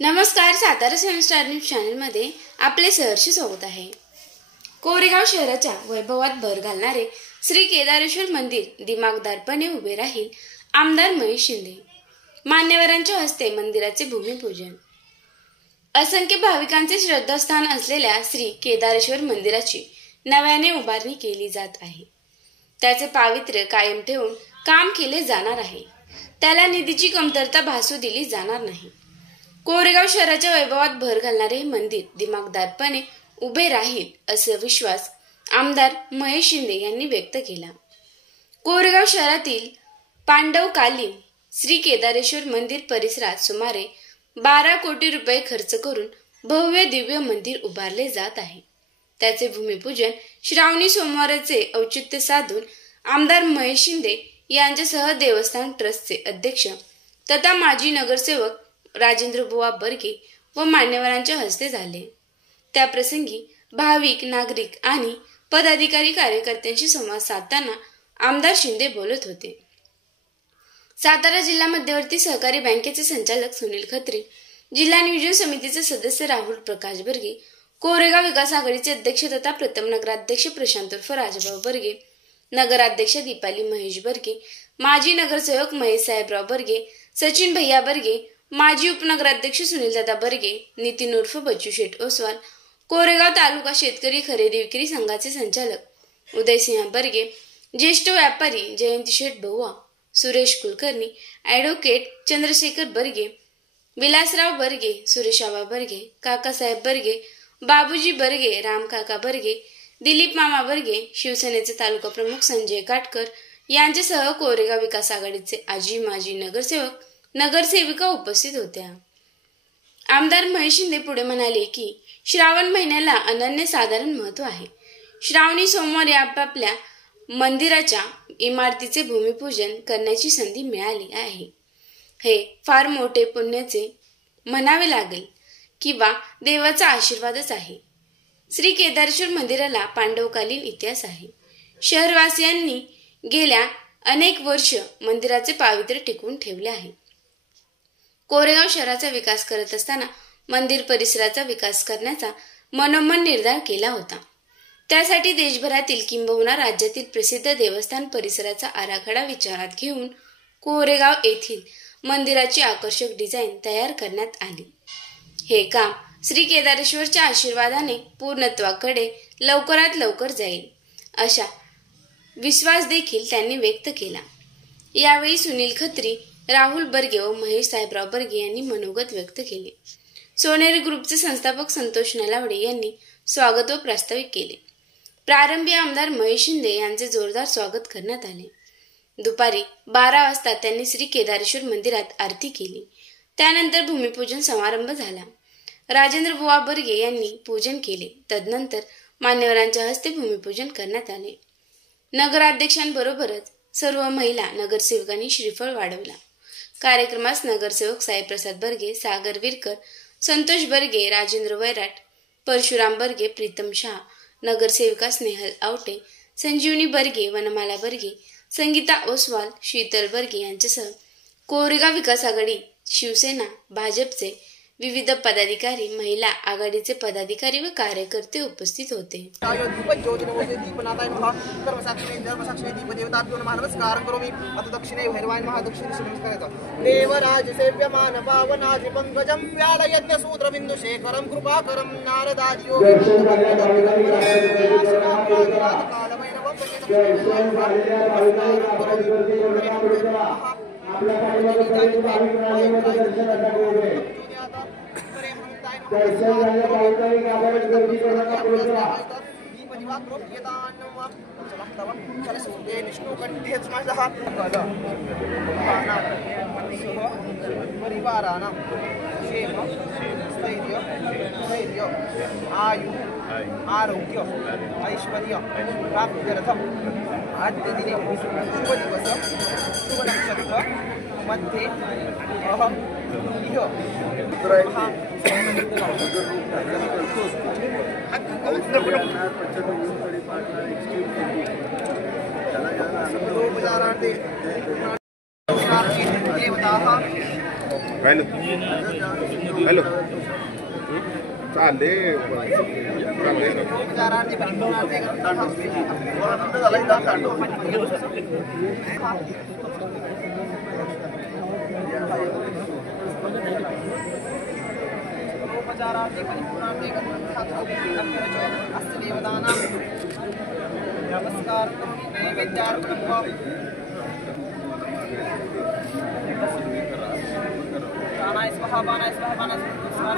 नमस्कार, Satara 7 star news चॅनलमध्ये आपले सहर्ष स्वागत आहे। कोरेगाव शहराच्या वैभवात भर घालणारे श्री केदारेश्वर मंदिर दिमागदारपणे उभे राहील। आमदार महेश शिंदे मान्यवरांच्या हस्ते मंदिराचे भूमिपूजन। असंख्य भाविकांचे श्रद्धास्थान असलेल्या श्री केदारेश्वर मंदिराची नव्याने उभारणी केली जात आहे। त्याचे पावित्र्य कायम ठेवून काम केले जाणार आहे। त्याला निधीची कमतरता भासू दिली जाणार नाही। कोरेगाव शहराच्या वैभवात भर घालणारे हे मंदिर दिमागदारपणे उभे राहील असा विश्वास आमदार महेश शिंदे यांनी व्यक्त केला। कोरेगाव शहरातील पांडवकालीन श्री केदारेश्वर मंदिर परिसरात सुमारे 12 कोटी रुपये खर्च करून भव्य दिव्य मंदिर उभारले जात आहे। त्याचे भूमिपूजन श्रावणी सोमवारचे औचित्य साधून आमदार महेश शिंदे यांच्यासह देवस्थान ट्रस्टचे अध्यक्ष तथा माजी नगरसेवक राजेंद्र बुवा बर्गे व मान्यवरांच्या हस्ते झाले। त्या प्रसंगी भाविक नागरिक आणि पदाधिकारी कार्यकर्त्यांशी संवाद साधताना आमदार शिंदे बोलत होते। सातारा जिल्हा मध्यवर्ती सहकारी बँकेचे संचालक सुनील खत्री, जिल्हा नियोजन समितीचे सदस्य राहुल प्रकाश बर्गे, कोरेगाव विकास आघाडीचे अध्यक्ष तथा प्रथम नगराध्यक्ष प्रशांत उर्फ राजभाऊ बर्गे, नगराध्यक्ष दीपाली महेश बर्गे, माजी नगरसेवक महेश साहेबराव बर्गे, सचिन भैया बर्गे, माजी उपनगराध्यक्ष सुनीलदादा बर्गे, नितीन उर्फ बच्चू शेठ ओसवाल, कोरेगाव तालुका शेतकरी खरेदी विक्री संघाचे संचालक उदयसिंह बर्गे, ज्येष्ठ व्यापारी जयंती शेठ बहुवा, सुरेश कुलकर्णी, ॲडव्होकेट चंद्रशेखर बर्गे, विलासराव बर्गे, सुरेशाबा बर्गे, काकासाहेब बर्गे, बाबूजी बर्गे, रामकाका बर्गे, दिलीप मामा बर्गे, शिवसेनेचे तालुका प्रमुख संजय काटकर यांच्यासह कोरेगाव विकास आघाडीचे आजी माजी नगरसेवक नगरसेविका उपस्थित होत्या। आमदार महेश शिंदे पुढे म्हणाले की श्रावण महिन्याला अनन्यसाधारण महत्त्व आहे। श्रावणी सोमवारी आपापल्या मंदिराच्या इमारतीचे भूमिपूजन करण्याची संधी मिळाली आहे। हे फार मोठे पुण्याचे म्हणावे लागेल किंवा देवाचा आशीर्वादच आहे। श्री केदारेश्वर मंदिराला पांडवकालीन इतिहास आहे। शहरवासियांनी गेल्या अनेक वर्ष मंदिराचे पावित्र्य टिकवून ठेवले आहे। कोरेगाव शहराचा विकास करत असताना मंदिर परिसराचा विकास करण्याचा मनोमन निर्धार केला होता। त्यासाठी देशभरातील किंबहुना राज्यातील प्रसिद्ध देवस्थान परिसराचा आराखडा विचारात घेऊन कोरेगाव येथील मंदिराची आकर्षक डिझाईन तयार करण्यात आली। हे काम श्री केदारेश्वरच्या आशीर्वादाने पूर्णत्वाकडे लवकरात लवकर जाईल अशा विश्वास देखील त्यांनी व्यक्त केला। यावेळी सुनील खत्री, राहुल बर्गे व महेश साहेबराव बर्गे यांनी मनोगत व्यक्त केले। सोनेरी ग्रुपचे संस्थापक संतोष नलावडे यांनी स्वागत व प्रास्ताविक केले। प्रारंभी आमदार महेश शिंदे यांचे जोरदार स्वागत करण्यात आले। दुपारी 12 वाजता त्यांनी श्री केदारेश्वर मंदिरात आरती केली। त्यानंतर भूमिपूजन समारंभ झाला। राजेंद्र बुवा बर्गे यांनी पूजन केले। तदनंतर मान्यवरांच्या हस्ते भूमिपूजन करण्यात आले। नगराध्यक्षांबरोबरच सर्व महिला नगरसेवकांनी श्रीफळ वाढवला। कार्यक्रमास नगरसेवक साईप्रसाद बर्गे, सागर विरकर, संतोष बर्गे, राजेंद्र वैराट, परशुराम बर्गे, प्रीतम शाह, नगरसेविका स्नेहल आवटे, संजीवनी बर्गे, वनमाला बर्गे, संगीता ओसवाल, शीतल बर्गे यांच्यासह कोरेगाव विकास आघाडी, शिवसेना, भाजपचे विविध पदाधिकारी, महिला आघाडीचे पदाधिकारी व कार्यकर्ते उपस्थित होते। आयु आरोग्य ऐश्वर्य प्राप्त्यर्थम आद्य दिने शुभ दिवस शुभ नक्षत्र मध्ये अहम इह देवता हॅलो हॅलो चालले नमस्कार बाणाय स्वाहा बाणाय स्वाहा बाणाय नमस्कार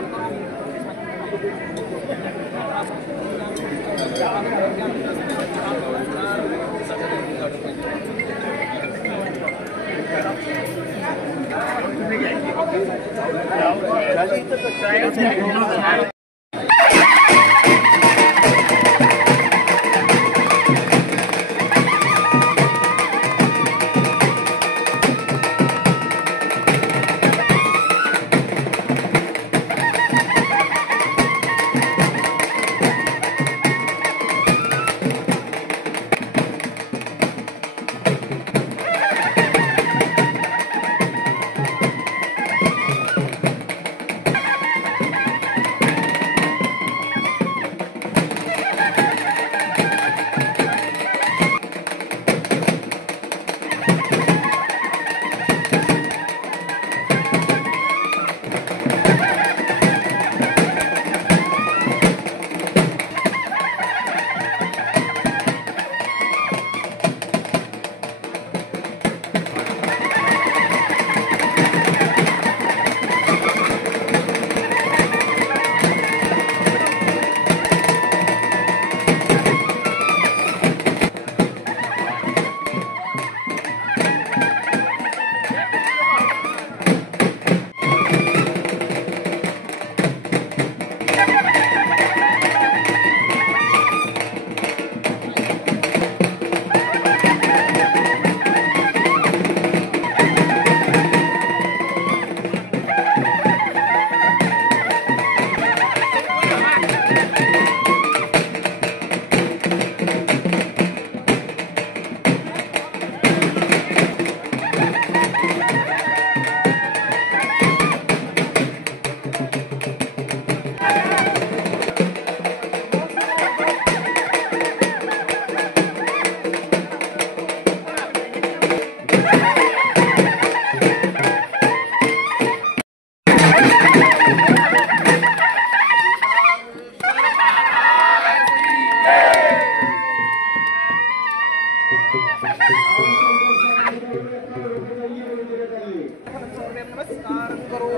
करू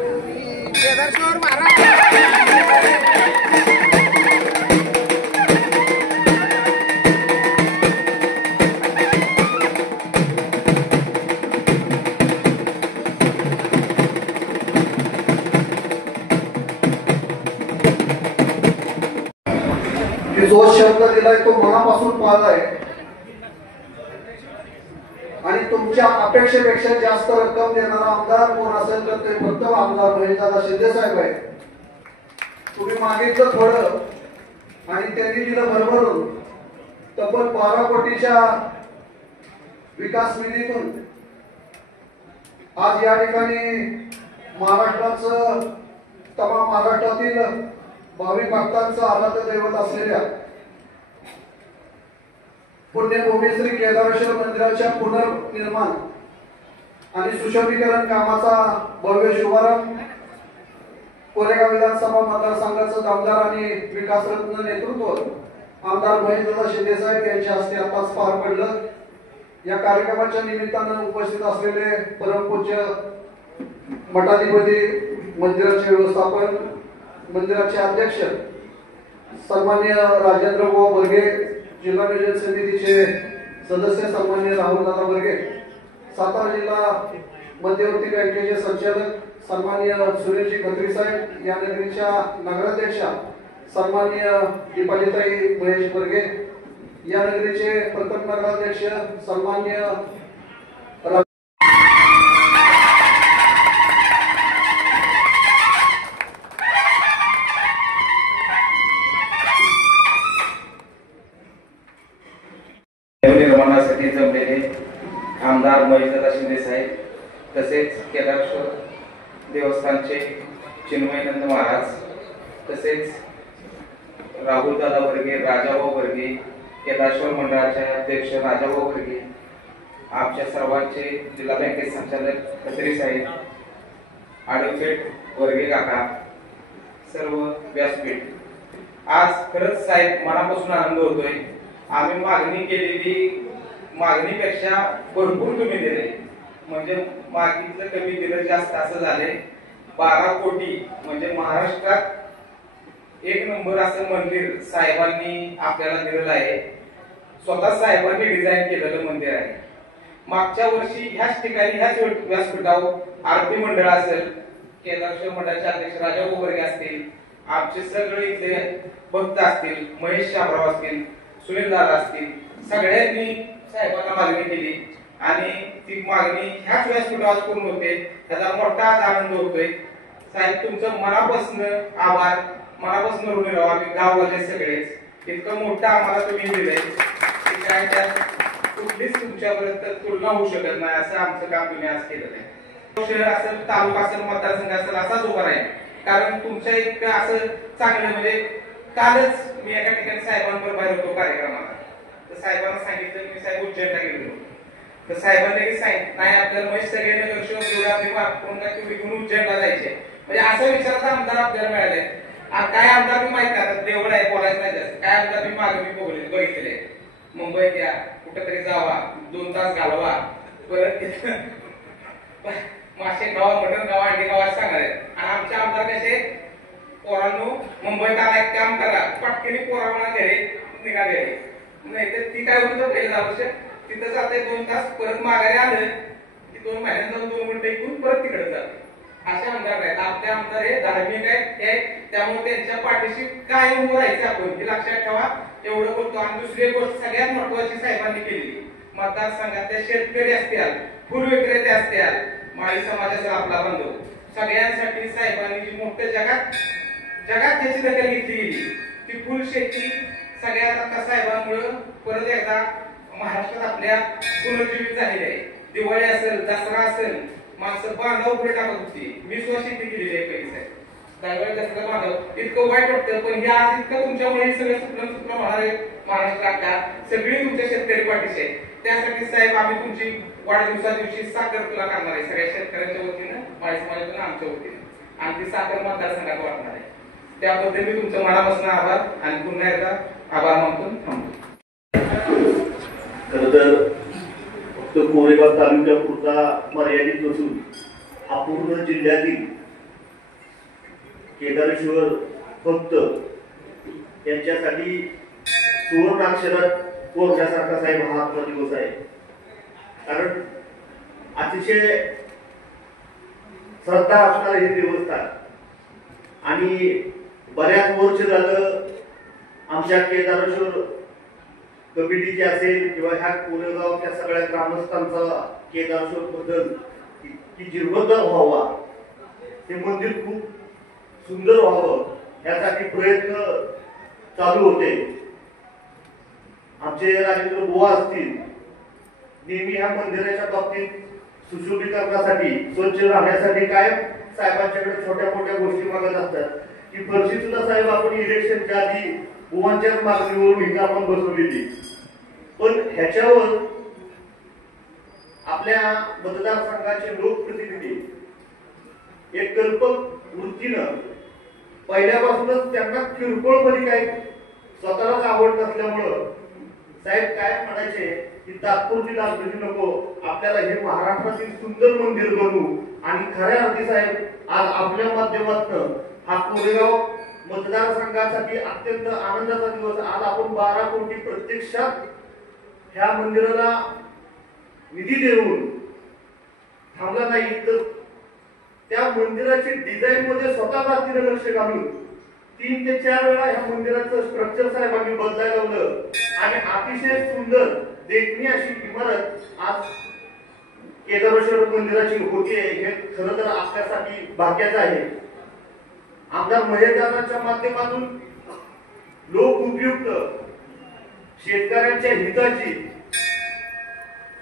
केदारेश्वर जो शब्द दिलाय तो मनापासून पाळलाय आणि तुमच्या अपेक्षेपेक्षा जास्त रक्कम देणारा आमदार कोण असेल तर ते फक्त आमदार महेशदादा शिंदे साहेब आहे. तुम्ही मागितलं थोडं आणि त्यांनी दिलं भरभरून. तब्बल 12 कोटीच्या विकास निधीतून आज या ठिकाणी महाराष्ट्राचं तमाम महाराष्ट्रातील भाविक भक्तांचं आराध्य दैवत असलेल्या पुण्यभूमी श्री केदारेश्वर मंदिराच्या पुनर्निर्माण आणि सुशोभीकरण कामाचा भव्य शुभारंभ कोरेगाव विधानसभा मतदारसंघाचं दमदार आणि विकासरत्न नेतृत्व आमदार महेशदादा शिंदे साहेब यांच्या हस्ते आताच पार पडलं. या कार्यक्रमाच्या निमित्तानं उपस्थित असलेले परमपूज्य मठाधिपती, मंदिराचे व्यवस्थापन, मंदिराचे अध्यक्ष सन्माननीय राजेंद्र बुवा बर्गे, जिल्हा नियोजन समितीचे सदस्य सन्माननीय राहुलदादा बर्गे, सातारा जिल्हा मध्यवर्ती बँकेचे संचालक सन्माननीय सुनीलजी खत्री साहेब, या नगरीच्या नगराध्यक्षा सन्माननीय दीपालीताई महेश बर्गे, या नगरीचे प्रथम नगराध्यक्ष सन्माननीय निर्माणासाठी जमलेले आमदार महेशदादा शिंदे साहेब, तसेच केदारेश्वर देवस्थानचे चिन्मयानंद महाराज, तसेच राहुलदादा वर्गे, राजाभाऊ वर्गे, केदारेश्वर मंडळाचे अध्यक्ष राजाभाऊ वर्गे, आमच्या सर्वांचे जिल्हा बँकेचे संचालक खत्री साहेब, ॲडव्होकेट वर्गे काका, सर्व व्यासपीठ. आज खरंच साहेब मनापासून आनंद होतोय. आम्ही मागणी केलेली मागणीपेक्षा भरपूर तुम्ही दिले, म्हणजे मागितलं कमी दिलं जास्त असं झाले. 12 कोटी म्हणजे महाराष्ट्रात एक नंबर असं मंदिर साहेबांनी आपल्याला दिलेलं आहे. स्वतः साहेबांनी डिझाईन केलेलं मंदिर आहे. मागच्या वर्षी ह्याच ठिकाणी ह्याच व्यासपीठावर आरती मंडळ असेल, केदारेश्वर मंडळाचे अध्यक्ष राजाभाऊ वर्गे असतील, आमचे सगळे इथले भक्त असतील, महेश शामराव असतील, सुनील दादा असतील, सगळ्यांनी साहेबांना मागणी केली आणि ती मागणी ह्याच व्यासपीठावर पूर्ण होते. त्याचा मोठा आनंद होतोय. साहेब तुमचं मनापासून आभार, मनापासून ऋणी राहू आम्ही गाववाले सगळेच. इतकं मोठं आम्हाला तुम्ही दिलंय की काय त्यात कुठलीच तुमच्यापर्यंत तुलना होऊ शकत नाही, असं आमचं काम तुम्ही आज केलेलं आहे. शहर असेल, तालुका असेल, मतदारसंघ असेल असाच उभा राहील. कारण तुमच्या इतकं असं चांगलं म्हणजे कालच मी एका ठिकाणी साहेबांबरोबर बाहेर होतो कार्यक्रमाला, तर साहेबांना सांगितलं मी साहेब उज्जैनला गेलो, तर साहेबांनी लगेच सांगितलं नाही आपल्याला महेश सगळ्यांना लक्ष जेवढे आपली तेवढी घेऊन उज्जैनला जायचे. म्हणजे असा विचाराचा आमदार आपल्याला मिळाले. काय आमदार मी माहित नाही, देवळ आहे बोलायचं नाही जास्त. काय आमदार मी मागे बघितले मुंबईत या कुठेतरी जावा, 2 तास घालवा, परत मासे गावा, मटण गावा, अंडी गावा सांगणार आहेत. आणि आमचे आमदार कसे पोरांनो मुंबईत आला एक काम करा, पटकेने पोरांना घरी निघाले. नाही तर ती काय होतं पहिलं वर्ष तिथं जाते 2 तास, परत माघारी आलं की 2 महिन्यात जाऊन 2 मिनिटं इकडून परत तिकडे जाते. असे आमदार आहेत. आपले आमदार हे धार्मिक आहेत, त्यामुळे त्यांच्या पाठीशी काय उभं राहायचं आपण हे लक्षात ठेवा. एवढं बोलतो. आणि दुसरी गोष्ट सगळ्यात महत्वाची साहेबांनी केली, मतदारसंघातले शेतकरी असतील, फुल विक्रेते असतील, माळी समाजाचा आपला बांधव, सगळ्यांसाठी साहेबांनी जी मोठ्या जगात त्याची दखल घेतली गेली ती फुल शेती सगळ्यात आता साहेबांमुळे परत एकदा महाराष्ट्रात आपल्या पुनर्जीवित झालेली आहे. दिवाळी असेल, दसरा असेल, माणसं बांधव पुढे टाकत होती. मी स्वतः शेती केलेली आहे पहिली साहेब. त्यावेळेस दसरा बांधव इतकं वाईट वाटतं, पण हे आज इतकं तुमच्यामुळे सगळे सुप्र होणार आहे. महाराष्ट्रात सगळी तुमच्या शेतकरी पाठीशी आहे. त्यासाठी साहेब आम्ही तुमची वाढदिवसा दिवशी साखर तुला करणार आहे सगळ्या शेतकऱ्यांच्या वतीनं, माळी समाजाच्या आमच्या वतीनं, आणि ती साखर मतदारसंघात वाटणार आहे. त्याबद्दल मी तुमचं मनापासून आभार आणि पुन्हा एकदा आभार मानून थांबतो. खरं तर फक्त कोरेगाव तालुक्यापुरता मर्यादित नसून हा पूर्ण जिल्ह्यातील केदारेश्वर भक्त यांच्यासाठी सुवर्णाक्षरात कोरण्यासारखा साहेब हा आपला दिवस आहे. कारण अतिशय श्रद्धा असणारे हे देवस्थान आणि बऱ्याच वर्ष झालं आमच्या केदारेश्वर कमिटीचे असेल किंवा ह्या कोरेगावच्या सगळ्या ग्रामस्थांचा केदारेश्वर बद्दल की जिवंत व्हावा, हे मंदिर खूप सुंदर व्हावं यासाठी प्रयत्न चालू होते. आमचे राजेंद्र बुवा असतील, नेहमी ह्या मंदिराच्या बाबतीत सुशोभीकरणासाठी, स्वच्छ राहण्यासाठी काय साहेबांच्याकडे छोट्या मोठ्या गोष्टी मागत असतात. की फरशी सुद्धा साहेब आपण इलेक्शनच्या आधी बुवांच्याच मागणीवरून ही आपण बसवलेली, पण ह्याच्यावर आपल्या मतदारसंघाचे लोकप्रतिनिधी एक कल्पक वृत्तीनं पहिल्यापासूनच त्यांना किरकोळमध्ये काही स्वतःलाच आवड नसल्यामुळं साहेब काय म्हणायचे की तात्पुरती दालपती नको, आपल्याला हे महाराष्ट्रातील सुंदर मंदिर बनवू. आणि खऱ्या अर्थी साहेब आज आपल्या माध्यमातून हा कोरेगाव मतदारसंघासाठी अत्यंत आनंदाचा दिवस. आज आपण 12 कोटी प्रत्यक्षात ह्या मंदिराला निधी देऊन थांबला नाही, तर त्या मंदिराची डिझाईन मध्ये स्वतः जातीने लक्ष घालून 3 ते 4 वेळा ह्या मंदिराचं स्ट्रक्चर साहेबांनी बदलायला लावलं आणि अतिशय सुंदर देखणी अशी इमारत आज केदारेश्वर मंदिराची होती. हे खरं तर आपल्यासाठी भाग्याचं आहे. आमदार महेशदादांच्या माध्यमातून लोक उपयुक्त शेतकऱ्यांच्या हिताची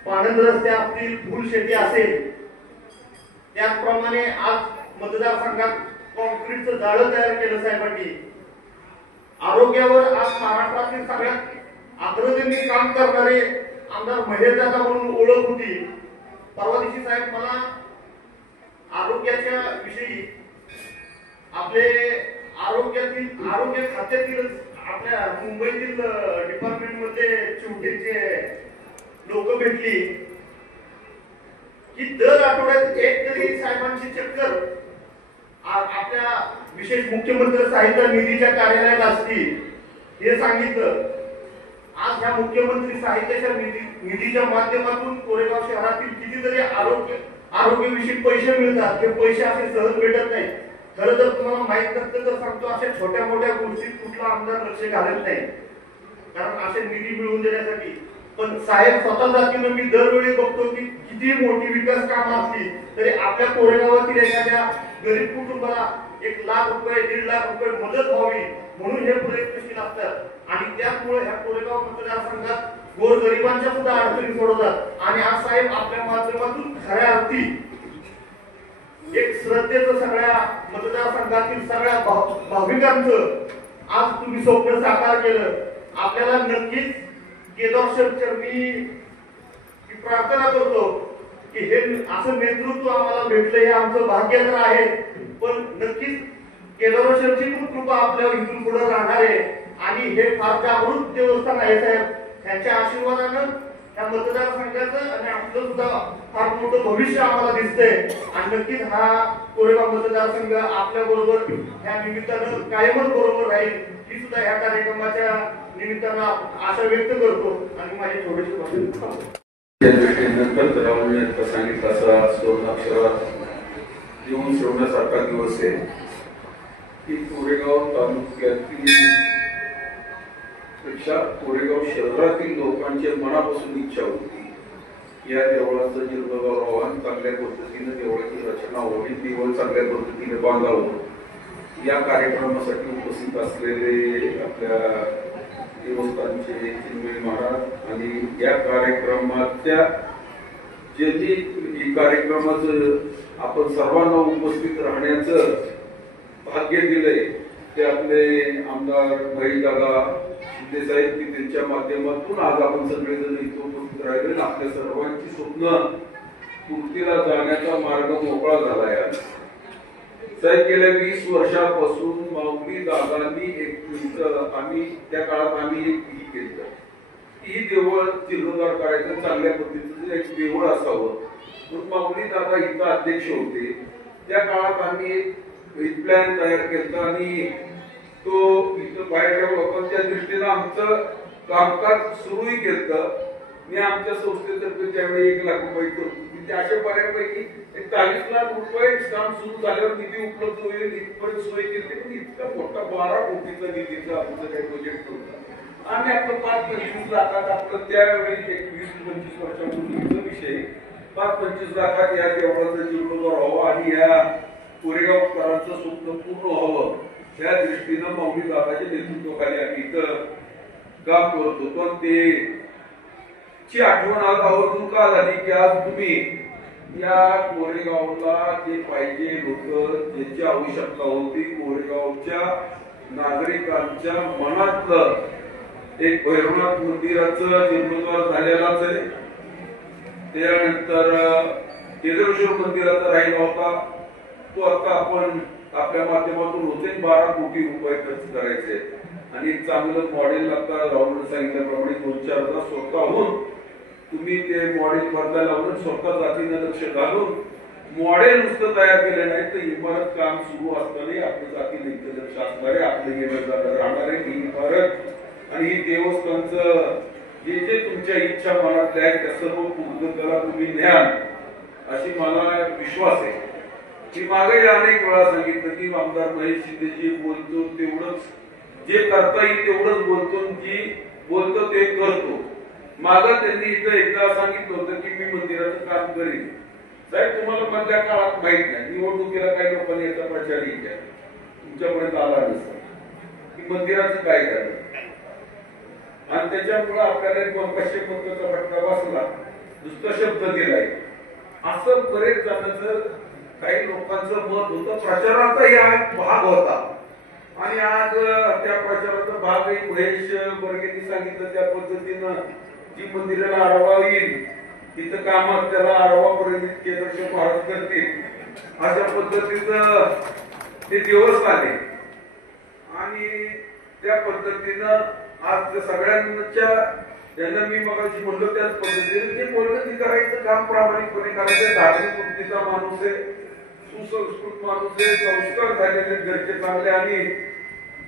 पाणंद रस्ते असतील, फुल शेती असेल, त्याचप्रमाणे आज मतदारसंघात कॉन्क्रीटचं जाळं तयार केलं साहेबांनी. आरोग्यावर आज महाराष्ट्रातील सगळ्यात अग्रगण्य काम करणारे आमदार महेश दादा म्हणून ओळख होती. परवा दिवशी साहेब मला आरोग्याच्या विषयी आपले आरोग्य खात्यातील आपल्या मुंबईतील डिपार्टमेंट मध्ये चिवटीचे लोक भेटली की दर आठवड्यात एक तरी साहेबांची चक्कर आपल्या विशेष मुख्यमंत्री सहायता निधीच्या कार्यालयात असती हे सांगितलं. आज ह्या मुख्यमंत्री सहायतेच्या निधीच्या माध्यमातून कोरेगाव शहरातील कितीतरी आरोग्यविषयी पैसे मिळतात. हे पैसे असे सहज भेटत नाही. खरं तर तुम्हाला माहित नसतं तर सांगतो, अशा छोट्या मोठ्या गोष्टीत कुठला आमदार लक्ष घालत नाही, कारण असे निधी मिळवून देण्यासाठी. पण साहेब स्वतः जातीनं मी दरवेळी बघतो की किती मोठी विकास कामं असली तरी आपल्या कोरेगावातील एखाद्या गरीब कुटुंबाला 1 लाख रुपये 1.5 लाख रुपये मदत व्हावी म्हणून हे प्रयत्नशील असतात. आणि त्यामुळे ह्या कोरेगाव मतदारसंघात गोरगरिबांच्या सुद्धा अडचणी सोडवतात. आणि आज साहेब आपल्या माध्यमातून खऱ्या अर्थी एक श्रद्धेचं सगळ्या मतदारसंघातील सगळ्या भाविकांचं आज तुम्ही स्वप्न साकार केलं. आपल्याला नक्कीच केदार चरणी प्रार्थना करतो की हे असं नेतृत्व आम्हाला भेटलं हे आमचं भाग्य तर आहे. पण नक्कीच केदारेश्वरची पण कृपा आपल्या इथून पुढे राहणार आहे. आणि हे फार जागृत देवस्थान आहे साहेब. त्यांच्या आशीर्वादानं या मतदारसंघाचं आणि आपलं सुद्धा फार मोठं भविष्य आम्हाला दिसतंय. आणि नक्कीच हा कोरेगाव मतदारसंघ आपल्या बरोबर या निमित्तानं कायमच बरोबर राहील ही सुद्धा या कार्यक्रमाच्या निमित्तानं आशा व्यक्त करतो. आणि माझी थोडीशी भाषण नंतर सांगितलं असा दोन अक्षरात येऊन ठेवण्यासारखा दिवस आहे की कोरेगाव तालुक्यातील पेक्षा कोरेगाव शहरातील लोकांची मनापासून इच्छा होती या देवळाचं जीर्णोद्धार व्हावं, चांगल्या पद्धतीने देवळाची रचना व्हावी, देवळ चांगल्या पद्धतीने बांधावं. या कार्यक्रमासाठी उपस्थित असलेले आपल्या देवस्थानचे चिन्मय महाराज आणि या कार्यक्रमाच्या ज्यांनी कार्यक्रमाचं आपण सर्वांना उपस्थित राहण्याचं भाग्य दिलंय ते आपले आमदार महेशदादा शिंदे साहेब की त्यांच्या माध्यमातून आज आपण सगळेजण इथे उपस्थित राहिले. आपल्या सर्वांची स्वप्न पूर्तीला जाण्याचा मार्ग मोकळा झाला आहे. साहेब गेल्या 20 वर्षापासून माऊली दादांनी आम्ही त्या काळात आम्ही एक केलं ही देवळ जीर्णोद्धार करायचं, चांगल्या पद्धतीचं एक देवळ असावं म्हणून माऊली दादा इथं अध्यक्ष होते. त्या काळात आम्ही एक प्लॅन तयार केला आणि तो इथं बाहेरच्या लोकांच्या दृष्टीनं आमचं कामकाज सुरूही केलं. मी आमच्या संस्थेतर्फे त्यावेळी 1 लाख रुपये ते अशा बऱ्यापैकी 40 लाख रुपये काम सुरू झाल्यावर निधी उपलब्ध होईल इथपर्यंत सोय केली. पण इतका मोठा 12 कोटीचा निधीचा आमचं काही प्रोजेक्ट होता. आम्ही आपलं 5-25 लाखात आपलं त्यावेळी 20-25 वर्षापूर्वीचा विषय 5-25 लाखात या देवळाचं जीर्णोद्धार व्हावं आणि या कोरेगावकरांचं स्वप्न पूर्ण व्हावं या दृष्टीनं माऊली दादाच्या नेतृत्वाखाली आम्ही इथं काम करत होतो. ते ची आठवण आज आवर्जून का झाली की आज तुम्ही या कोरेगावला जे पाहिजे लोक ज्याची आवश्यकता होती कोरेगावच्या नागरिकांच्या मनातलं एक भैरवनाथ मंदिराचं जीर्णोद्धार झालेलाच आहे. त्यानंतर केदारेश्वर मंदिराचा राहिला होता तो आता आपण आपल्या माध्यमातून होते 12 कोटी रुपये खर्च करायचे आणि एक चांगलं मॉडेल आता राहुल सांगितल्याप्रमाणे 2-4 तास स्वतःहून तुम्ही ते मॉडेल बदला लावून स्वतः जातीनं लक्ष घालून मॉडेल नुसतं तयार केलं नाही तर इमारत काम सुरू असताना आपल्या जातीने इथं लक्ष असणार आहे, आपलं येणं जाणं राहणार आहे. ही इमारत आणि ही देवस्थानचं जे जे तुमच्या इच्छा मनातल्या आहेत त्या सर्व पूर्णतेला तुम्ही न्याल अशी मला विश्वास आहे. की मागे अनेक वेळा सांगितलं की आमदार महेश शिंदे जे बोलतो तेवढंच जे करता येईल तेवढंच बोलतो, जी बोलतो ते करतो. मागं त्यांनी इथं एकदा सांगितलं होतं की मी मंदिराचं काम करीन. साहेब तुम्हाला मधल्या काळात माहित नाही निवडणुकीला काही लोकांनी याचा प्रचार केला तुमच्यापर्यंत आला नसता की मंदिराचं काय झालं आणि त्याच्यामुळे आपल्याला एक 500 फटका बसला नुसता शब्द दिलाय. असं बरेच जणांचं काही लोकांचं मत होतं, प्रचाराचाही हा एक भाग होता. आणि आज त्या प्रचाराचा भाग एक महेश बर्गेंनी सांगितलं त्या पद्धतीनं जी मंदिराला आढावा येईल तिथं कामात त्याला आढावापर्यंत केंद्र भारत करतील अशा पद्धतीचं ते दिवस आले. आणि त्या पद्धतीनं आज सगळ्यांच्या त्यांना मी मगाशी म्हणलो त्याच पद्धतीने ते बोलणं ते करायचं काम प्रामाणिकपणे करायचं. धार्मिक वृत्तीचा माणूस आहे, सुसंस्कृत माणूस आहे, संस्कार झालेले घरचे चांगले आणि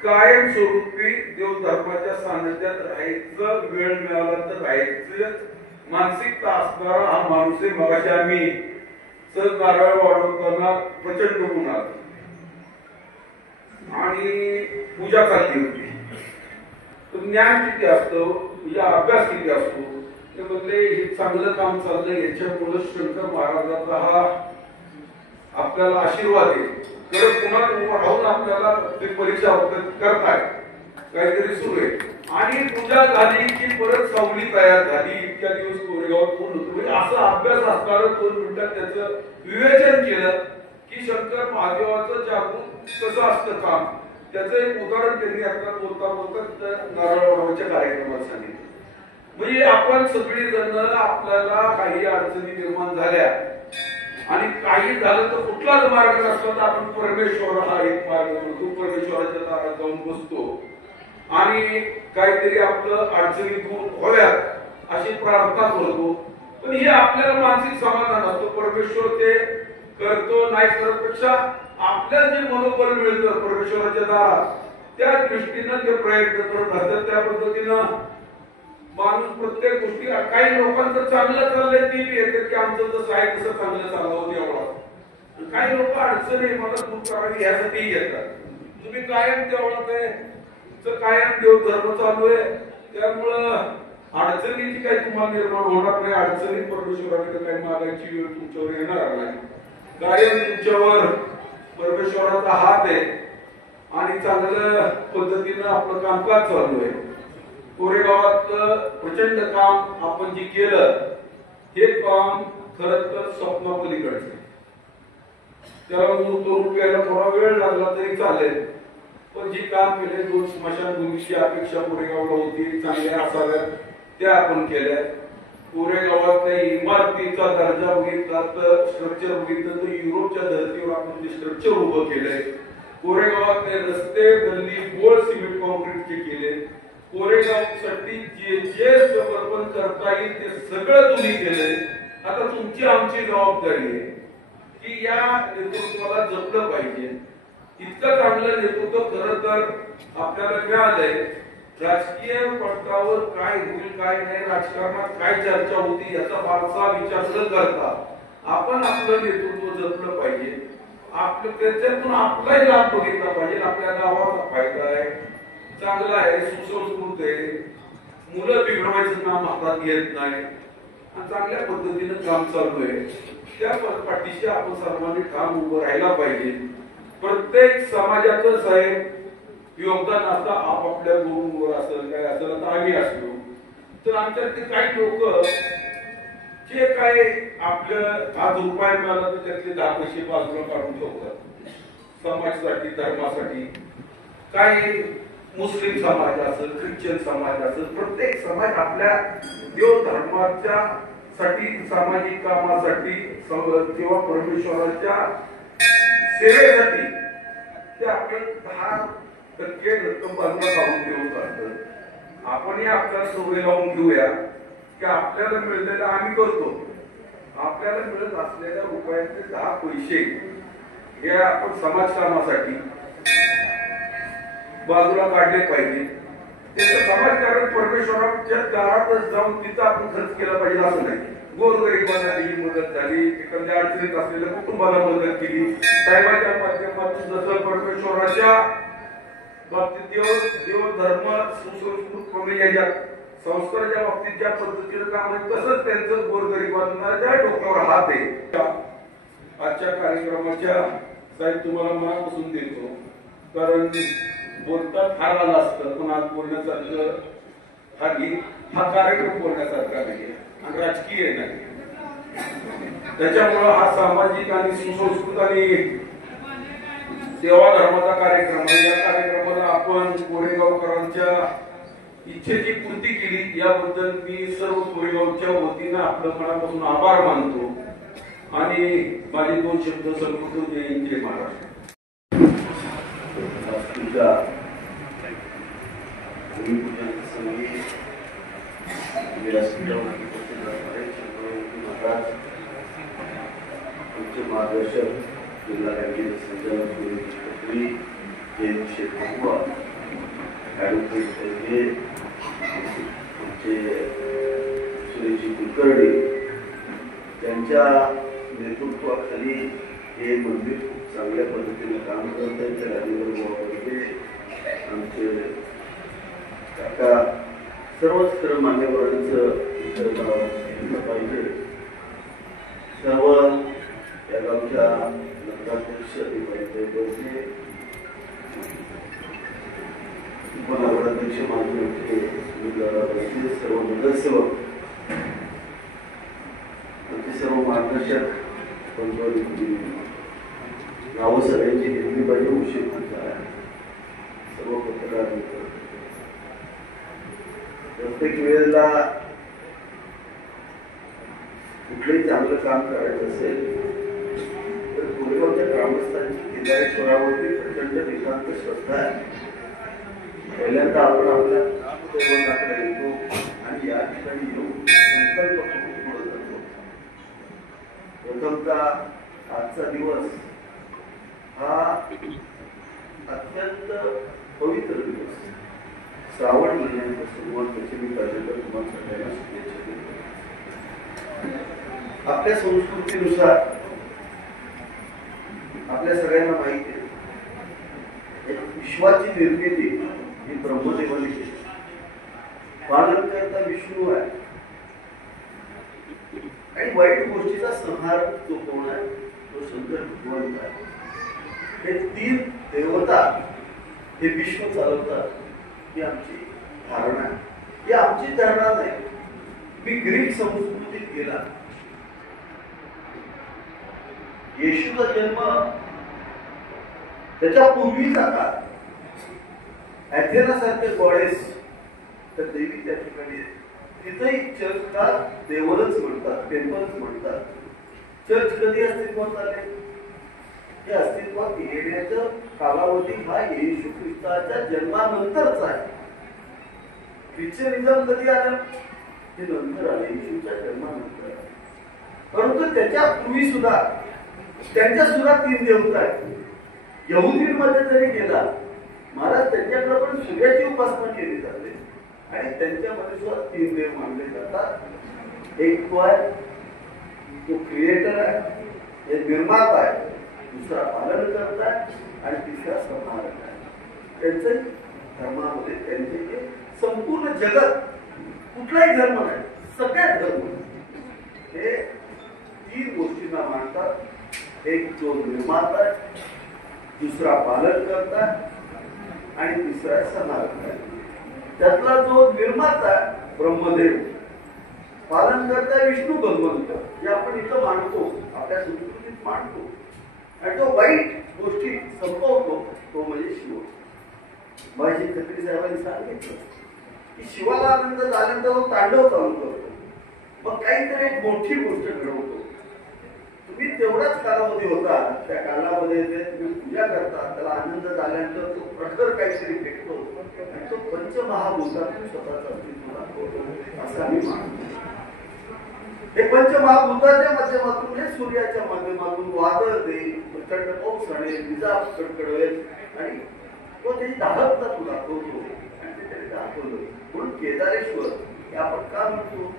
कायमस्वरूपी देव धर्माच्या सानिध्यात राहायचं, वेळ मिळाला तर राहायचं मानसिकता असणारा हा माणूस आहे. मगाशी आम्ही सहज नारळ वाढवताना प्रचंड गुण आलो आणि पूजा चालली होती. ज्ञान किती असतं, तुझा अभ्यास किती असतो, ते म्हणले हे चांगलं काम चाललंय याच्यामुळे शंकर महाराजाचा हा आपल्याला आशीर्वाद आहे. परत पुन्हा उभं राहून आपल्याला ते परीक्षा करताय काहीतरी सुरू आहे. आणि पूजा झाली की परत सावली तयार झाली. इतक्या दिवस कोरेगावात कोण होतो म्हणजे असा अभ्यास असणारा 2 मिनिटात त्याचं विवेचन केलं की शंकर महादेवाचं जागृत कसं असतं काम, त्याचं एक उदाहरण त्यांनी आता बोलता बोलता नारळ वाढवायच्या कार्यक्रमात सांगितलं. म्हणजे आपण सगळी जण आपल्याला काही अडचणी निर्माण झाल्या आणि काही झालं तर कुठलाच मार्ग नसला तर आपण परमेश्वराला एक मार्ग म्हणतो, परमेश्वराच्या दारात जाऊन बसतो आणि काहीतरी आपलं अडचणी दूर व्हाव्यात अशी प्रार्थना करतो. पण हे आपल्याला मानसिक समाधान असतं. परमेश्वर ते करतो नाही करण्यापेक्षा आपल्याला जे मनोबल मिळतं परमेश्वराच्या दारात त्या दृष्टीनं ते प्रयत्न करत असतात. त्या पद्धतीनं माणूस प्रत्येक गोष्टी काही लोकांचं चांगलं चाललंय ती येते की आमचं जसं आहे तसं चांगलं चालवं तेवढं. काही लोक अडचणी मला दूर करावी यासाठी येतात. तुम्ही कायम तेवढं आहे कायम देव धर्म चालू आहे त्यामुळं अडचणीची काही तुम्हाला निर्माण होणार नाही. अडचणी परमेश्वराकडे काही मागायची वेळ तुमच्यावर येणार नाही. कायम तुमच्यावर परमेश्वराचा हात आहे आणि चांगल्या पद्धतीनं आपलं कामकाज चालू आहे. कोरेगावात प्रचंड काम आपण जे केलं हे काम खरं तर स्वप्नापलीकडचं. त्याला मूर्त रूप यायला थोडा वेळ लागला तरी चालेल. पण जे काम केले 2 स्मशानभूमीची अपेक्षा कोरेगावला होती चांगल्या असाव्या त्या आपण केल्या. कोरेगावातल्या इमारतीचा दर्जा बघितला तर स्ट्रक्चर बघितलं तर युरोपच्या धर्तीवर आपण ते स्ट्रक्चर उभं केलंय. कोरेगावातले रस्ते गल्ली बोळ सिमेंट कॉन्क्रीटचे केले. कोरेगावसाठी जे समर्पण करता येईल ते सगळं तुम्ही केलंय. आता तुमची आमची जबाबदारी आहे की या नेतृत्वाला जपलं पाहिजे. इतकं चांगलं नेतृत्व खरं तर आपल्याला मिळालंय. राजकीय पडतावर काय होईल काय नाही, राजकारणात काय चर्चा होती याचा फारसा विचार न करता आपण आपलं नेतृत्व जपलं पाहिजे. आपलं त्याच्यातून आपलाही लाभ बघितला पाहिजे. आपल्या गावाचा फायदा आहे, चांगला आहे, सुसंस्कृत आहे, मुलं बिघडवायचं काम हातात घेत नाही आणि चांगल्या पद्धतीनं काम चालू आहे. त्या पाठीशी आपण सर्वांनी ठाम उभं राहायला पाहिजे. प्रत्येक समाजाचं साहेब योगदान असतं. आपापल्या गुरुवर असेल काय असेल तर आम्ही असलो तर आमच्यातले काही लोक जे काय आपलं आज रुपये मिळाला तर त्यातले 10 पैसे बाजूला काढून ठेवतात समाजासाठी धर्मासाठी. काही मुस्लिम समाज असेल, ख्रिश्चन समाज असेल, प्रत्येक समाज आपल्या देव धर्माच्या साठी सामाजिक कामासाठी किंवा परमेश्वराच्या सेवेसाठी ते आपण 10% रक्कम बाजूला काढून देऊन जातं. आपणही आपल्याला सवय लावून घेऊया की आपल्याला मिळलेलं आम्ही करतो. आपल्याला मिळत असलेल्या रुपयाचे 10 पैसे हे आपण समाजकामासाठी बाजूला काढले पाहिजे. त्याचं समाजकारण परमेश्वराच्या दारातच जाऊन तिथं आपण खर्च केला पाहिजे असं नाही. गोरगरिबांना ही मदत झाली, एखाद्या अडचणीत असलेल्या कुटुंबाला मदत केली. साहेबांच्या माध्यमातून जसं परमेश्वराच्या बाबतीत देव धर्म सुसंस्कृतपणे याच्यात संस्काराच्या बाबतीत ज्या पद्धतीनं काम आहे तसंच त्यांचं गोरगरिबांना ज्या डोक्यावर हात आहे. आजच्या कार्यक्रमाच्या साहेब तुम्हाला मनापासून देतो कारण बोलता फार आला असतं पण आज बोलण्यासारखं हा कार्यक्रम बोलण्यासारखा नाही आणि राजकीय नाही. त्याच्यामुळं हा सामाजिक आणि सुसंस्कृत आणि सेवा धर्माचा कार्यक्रम आहे. या कार्यक्रमाला आपण कोरेगावकरांच्या इच्छेची पूर्ती केली याबद्दल मी सर्व कोरेगावच्या वतीनं आपलं मनापासून आभार मानतो आणि माझे 2 शब्द संबोधतो. जय महाराष्ट्र. मार्गदर्शक जिल्हा बँकेचे संचालक सुरेशजी कुलकर्णी यांच्या नेतृत्वाखाली हे मंदिर खूप चांगल्या पद्धतीने काम करत आहे. त्या राजेंद्र आमचे काका सर्वच खरं मान्यवरांचं पाहिजे. सर्व या गावच्या नगराध्यक्ष उपनगराध्यक्ष माजी सर्व नगरसेवक आमचे सर्व मार्गदर्शक गावं सगळ्यांची घेतली पाहिजे. उशीर सर्व पत्रकार प्रत्येक वेळेला कुठलंही चांगलं काम करायचं असेल तर कोरेगावच्या ग्रामस्थांची केदारेश्वरावरती प्रचंड नितांत श्रद्धा आहे. पहिल्यांदा आपण आपल्या दैवताकडे येतो आणि या ठिकाणी येऊन संकल्प करून पुढे जातो. प्रथमतः आजचा दिवस हा अत्यंत पवित्र दिवस. श्रावण महिन्याच्या सुरुवातीची मी पहिल्यांदा तुम्हाला सगळ्यांना शुभेच्छा देतो. आपल्या संस्कृतीनुसार आपल्या सगळ्यांना माहिती आहे विश्वाची निर्मिती ही ब्रह्मदेवाने केली. पालन करता विष्णू आहे आणि वाईट गोष्टीचा संहार जो कोण आहे तो शंकर भगवंत आहे. हे 3 देवता हे विश्व चालवतात ही आमची धारणा आहे. ही आमची धारणा नाही. मी ग्रीक संस्कृतीत गेला. येशूचा जन्म त्याच्या पूर्वीचा काळ ॲथेनासारखे गॉडेस तर देवी त्या ठिकाणी तिथेही चर्चला देवलच म्हणतात, टेम्पलच म्हणतात. चर्च कधी अस्तित्वात आले? हे अस्तित्वात येण्याचा कालावधी हा येशू ख्रिस्ताच्या जन्मानंतरचा आहे. ख्रिश्चनिझम कधी आलं? हे नंतर आले, येशूच्या जन्मानंतर. परंतु त्याच्या पूर्वी सुद्धा त्यांच्या सुद्धा 3 देवता आहेत. यहुदींमध्ये जरी गेला महाराज त्यांच्याकडे पण सूर्याची उपासना केली जाते आणि त्यांच्यामध्ये सुद्धा 3 देव मानले जातात. एक तो आहे, तो क्रिएटर आहे, एक निर्माता आहे, दुसरा पालन करता आहे आणि तिसरा संहारक आहे. त्यांचे धर्मामध्ये त्यांचे संपूर्ण जगत कुठलाही धर्म नाही, सगळ्याच धर्म हे 3 गोष्टींना मानतात. एक जो निर्माता आहे, दुसरा पालन करता आणि तिसरा संहारक आहे. त्यातला जो निर्माता ब्रह्मदेव, पालन करता विष्णू भगवंत जे आपण इथं मानतो, आपल्या संस्कृतीत मानतो, आणि तो वाईट गोष्टी संपवतो तो म्हणजे शिव. बाजी खत्री साहेबांनी सांगितलं की शिवाला आनंद झाल्यानंतर तो तांडव चालू करतो, मग काहीतरी एक मोठी गोष्ट घडवतो. तुम्ही तेवढाच कालावधी होता, त्या कालामध्ये तुम्ही पूजा करता, त्याला आनंद झाल्यानंतर तो प्रखर काहीतरी भेटतो आणि तो पंचमहाभूतातून स्वतःचा अस्तित्व दाखवतो असं आम्ही मानतो. हे पंचमहाभूताच्या माध्यमातून, हे सूर्याच्या माध्यमातून वादळ देईल, प्रचंड पाऊस आणेल, विजा कडकडेल आणि तो त्याची दाहकता तो दाखवतो आणि ते त्याने दाखवलं. म्हणून केदारेश्वर हे आपण का म्हणतो?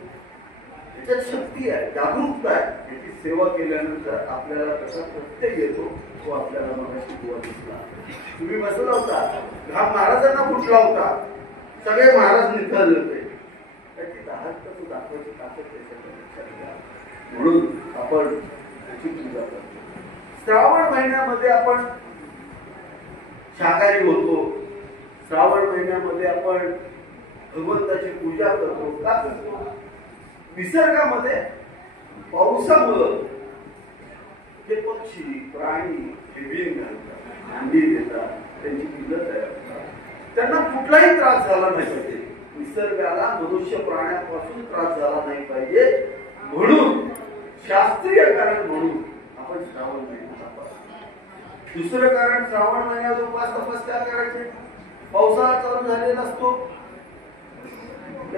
त्याच्यात शक्ती आहे, जागरूकता आहे. त्याची सेवा केल्यानंतर आपल्याला कसा प्रत्यय येतो तो आपल्याला मगाशी बुवा दिसला. तुम्ही बसला होता, हा महाराजांना कुठला होता, सगळे महाराज निघाले होते. त्याची दाहकता तो दाखवायची ताकद त्याच्याकडे लक्षात घ्या. म्हणून आपण त्याची पूजा करतो. श्रावण महिन्यामध्ये आपण शाकाहारी होतो. श्रावण महिन्यामध्ये आपण भगवंताची पूजा करतो. का करतो? निसर्गामध्ये पावसामुळं जे पक्षी प्राणी हे बीन घालतात, अंडी देतात, त्यांची पिल्लं तयार होतात, त्यांना कुठलाही त्रास झाला नाही पाहिजे, निसर्गाला मनुष्य प्राण्यापासून त्रास झाला नाही पाहिजे, म्हणून शास्त्रीय कारण म्हणून आपण श्रावण महिन्यात तपास. दुसरं कारण, श्रावण महिन्यात उपास तपास काय करायचे? पावसाळा चालू झालेला असतो,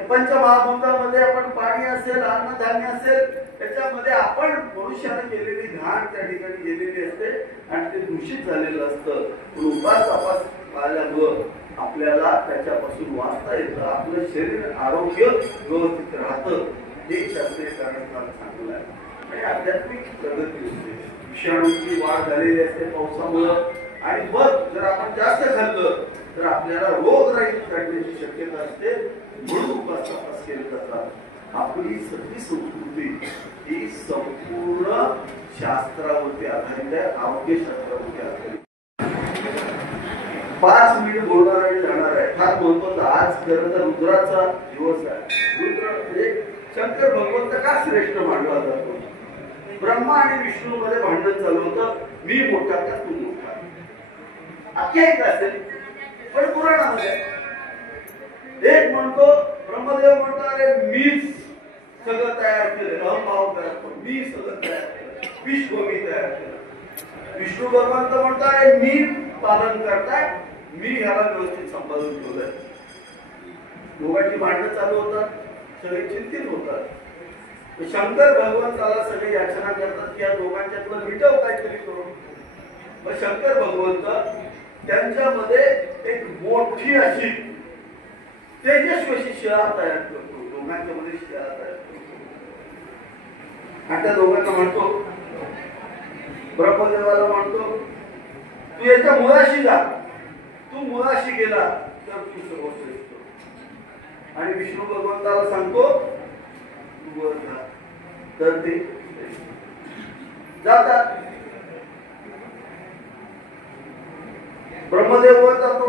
पंचमहाभूतामध्ये आपण पाणी असेल, अन्नधान्य असेल, त्याच्यामध्ये आपण मनुष्याने केलेली घाण त्या ठिकाणी गेलेली असते आणि ते दूषित झालेलं असतं. उपास तपास पाळल्यामुळं आपल्याला त्याच्यापासून वाचता येतं, आपलं शरीर आरोग्य व्यवस्थित राहतं. हे शास्त्रीय कारण फार चांगलं आहे आणि आध्यात्मिक प्रगती होते. विषाणूची वाढ झालेली असते पावसामुळं आणि मग जर आपण जास्त खाल्लं तर आपल्याला रोगराई काढण्याची शक्यता असते, म्हणून उपास तपास केले जातात. आपली सगळी संस्कृती ही संपूर्ण शास्त्रावरती आधारित आहे, आरोग्यशास्त्रावरती आधारित. 5 मिनिट बोलणार आणि जाणार आहे. फार महत्वाचं आज खरं तर रुद्राचा दिवस आहे. रुद्र म्हणजे शंकर भगवंत का श्रेष्ठ मानला जातो? ब्रह्मा आणि विष्णू मध्ये भांडण चालू होतं, मी मोठा का तू मोठा, आख्यायिक असेल पण पुराणामध्ये एक म्हणतो, ब्रह्मदेव म्हणतो अरे मीच सगळं तयार केलं, अहंभाव तयार करून मी सगळं तयार केलं, विश्व मी तयार केलं. विष्णू भगवंत म्हणतो अरे मी पालन करताय, मी ह्याला व्यवस्थित सांभाळून ठेवलंय. दोघांची भांडणं चालू होतात, सगळे चिंतित होतात. शंकर भगवंताला सगळे याचना करतात की या दोघांच्यातलं मिटव काहीतरी करून. मग शंकर भगवंत त्यांच्यामध्ये एक मोठी अशी तेजस्वी शिळा तयार करतो, दोघांच्या मध्ये शिळा तयार करतो आणि त्या दोघांना म्हणतो, ब्रह्मदेवाला म्हणतो तू याच्या मुळाशी जा, तू मुळाशी गेला तर तू सर्वश्रेष्ठ. आणि विष्णू भगवंताला सांगतो तू वर जा, तर ते जातात. ब्रह्मदेव वर जातो.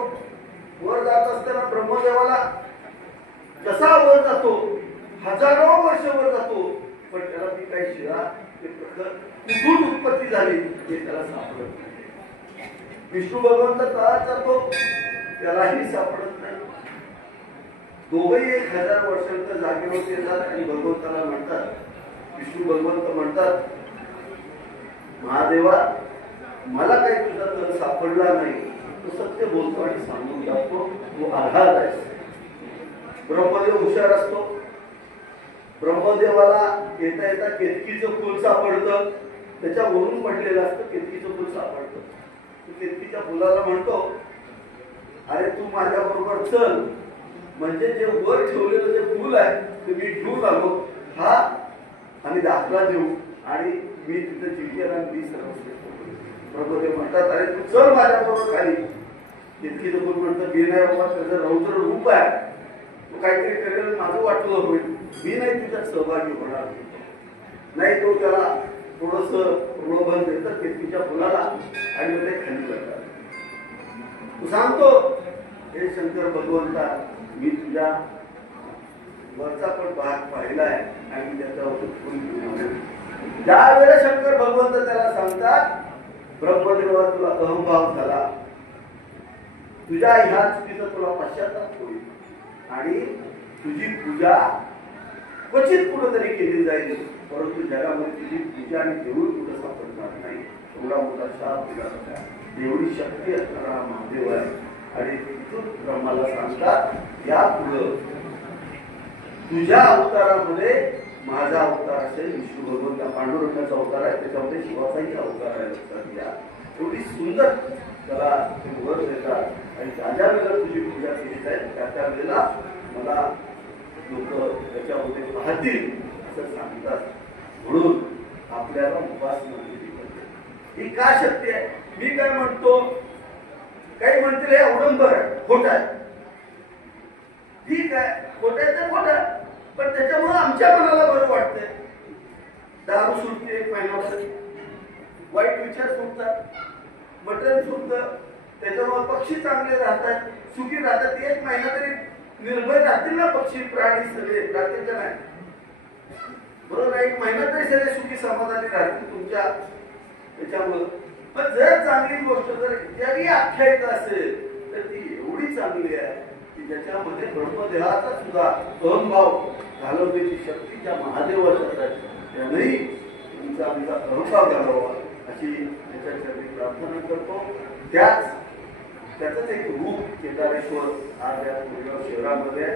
वर जात असताना ब्रह्मदेवाला जसा वर जातो, हजारो वर्ष वर जातो, पण त्याला ती काही शिळा कुठून उत्पत्ती झाली हे त्याला सापडत नाही. विष्णू भगवंत तळात जातो, त्यालाही सापडत नाही. दोघेही 1000 वर्षांच्या जागेवर येतात आणि भगवंताला म्हणतात, विष्णू भगवंत म्हणतात, महादेवा मला काही तुझा तर सापडला नाही, तो सत्य बोलतो आणि सांगून टाकतो, तू आघात आहेस. ब्रह्मदेव हुशार असतो. ब्रह्मदेवाला येता येता केतकीचं फुल सापडतं, त्याच्यावरून पडलेलं असतं, केतकीचं फुल सापडतं. केतकीच्या फुलाला म्हणतो, अरे तू माझ्या बरोबर चल, म्हणजे जे वर ठेवलेलं जे फुल आहे ते मी घेऊन आलो, हा आणि दाखला देऊ आणि मी तिथे जिंकेल आणि मी सर्वश्रेष्ठ. ब्रह्मदेव म्हणतात, अरे तू चल माझ्या बरोबर खाली. केतकीचं फुल म्हणतं, मी नाही बाबा, त्याचं रौद्र रूप आहे, तू काहीतरी करेल माझं वाटलं होईल, मी नाही तिच्यात सहभागी होणार नाही. तो त्याला थोडस प्रलोभन देतात केतकीच्या फुलाला आणि ते खाली करतात. तू सांगतो, हे शंकर भगवंता, मी तुझ्या वरचा पण भाग पाहिलाय आणि त्याच्यावर फुल घेऊन. ज्या वेळेला शंकर भगवंत त्याला सांगतात, ब्रह्मदेवा तुला अहंभाव झाला, तुझ्या ह्या चुकीचा तुला पश्चाताप होईल आणि तुझी पूजा क्वचित कुठंतरी केली जाईल, परंतु जगामध्ये तुझी पूजा आणि देऊळ कुठं सापडणार नाही. एवढा मोठा शाप दिला होता, एवढी शक्ती असणारा महादेव आहे. आणि तिथून ब्रह्माला सांगतात, या पुढं तुझ्या अवतारामध्ये माझा अवतार असेल, विष्णू भगवंता पांडुरंगाचा अवतार आहे, त्याच्यामध्ये शिवाचाही अवतार आहे. लक्षात घ्या. एवढी सुंदर त्याला ते वर देतात आणि ज्या वेळेला तुझी पूजा केली जाईल त्या वेळेला मला लोक त्याच्यामध्ये पाहतील असं सांगतात. म्हणून आपल्याला उपासना केली पाहिजे. ही का शक्ती आहे? मी काय म्हणतो, काही म्हणतील हे अवडंबर आहे, खोट आहे. ठीक आहे, खोट आहे तर खोट आहे, पण त्याच्यामुळे आमच्या मनाला बरं वाटतंय. दारू सुटते, एक महिन्यावर वाईट विचार सुटतात, मटण सुटतं, त्याच्यामुळे पक्षी चांगले राहतात, सुखी राहतात. 1 महिना तरी निर्भय राहतील ना पक्षी प्राणी सगळे, राहतील का नाही? बरोबर, 1 महिना तरी सगळे सुखी समाधानी राहतील तुमच्या त्याच्यामुळं पण जर चांगली गोष्ट जर जरी आख्यायिका असेल तर ती एवढी चांगली आहे की ज्याच्यामध्ये ब्रह्मदेहाचा सुद्धा अहंभाव घालवण्याची शक्ती त्या महादेवाच्या आहे. त्यानेही तुमचा आमचा अहंभाव घालवावा अशी त्याच्या चरणी प्रार्थना करतो. त्याचंच एक रूप केदारेश्वर आज या कोरेगाव शहरामध्ये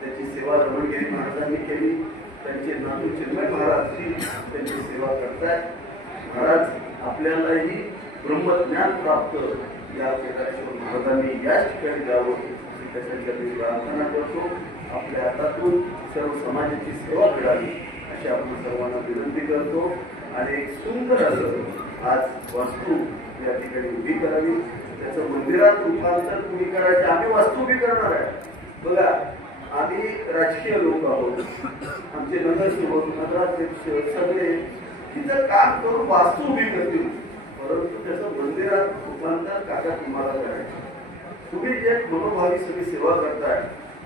त्याची सेवा रमणगिरी महाराजांनी केली. त्यांचे नातू चिन्मय महाराज त्यांची सेवा करतायत. महाराज आपल्यालाही ब्रह्मज्ञान प्राप्त या केदारेश्वर महाराजांनी याच ठिकाणी द्यावं अशी त्याच्यासाठी प्रार्थना करतो. आपल्या हातातून सर्व समाजाची सेवा घडावी अशी आपण सर्वांना विनंती करतो. आणि एक सुंदर असं आज वास्तू या ठिकाणी उभी करावी. त्याचं मंदिरात रूपांतर तुम्ही करायचे. आम्ही वास्तू उभी करणार आहे. बघा आम्ही राजकीय लोक आहोत. आमचे नगरसेवक नगराध्यक्ष सगळे तिथं काम करून वास्तू उभी करतील. परंतु त्याचं मंदिरात रूपांतर काका तुम्हाला करायचं. तुम्ही जे मनोभावी सगळी सेवा करताय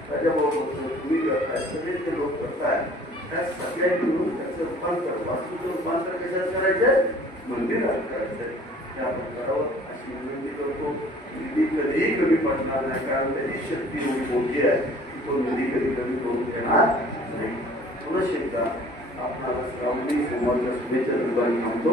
त्याच्याबरोबर तुम्ही करताय सगळे ते लोक करताय त्या सगळ्यांनी मिळून त्याचं रूपांतर वास्तूचं रूपांतर कशात करायचंय मंदिरात करायचंय. ते आपण करावं अशी विनंती करतो. निधी कधीही कमी पडणार नाही कारण त्याची शक्ती एवढी मोठी आहे की तो निधी कधी कमी करून देणार नाही. पुनश्च एकदा आपणाला श्रावणी सोमवारच्या शुभेच्छा थांबतो.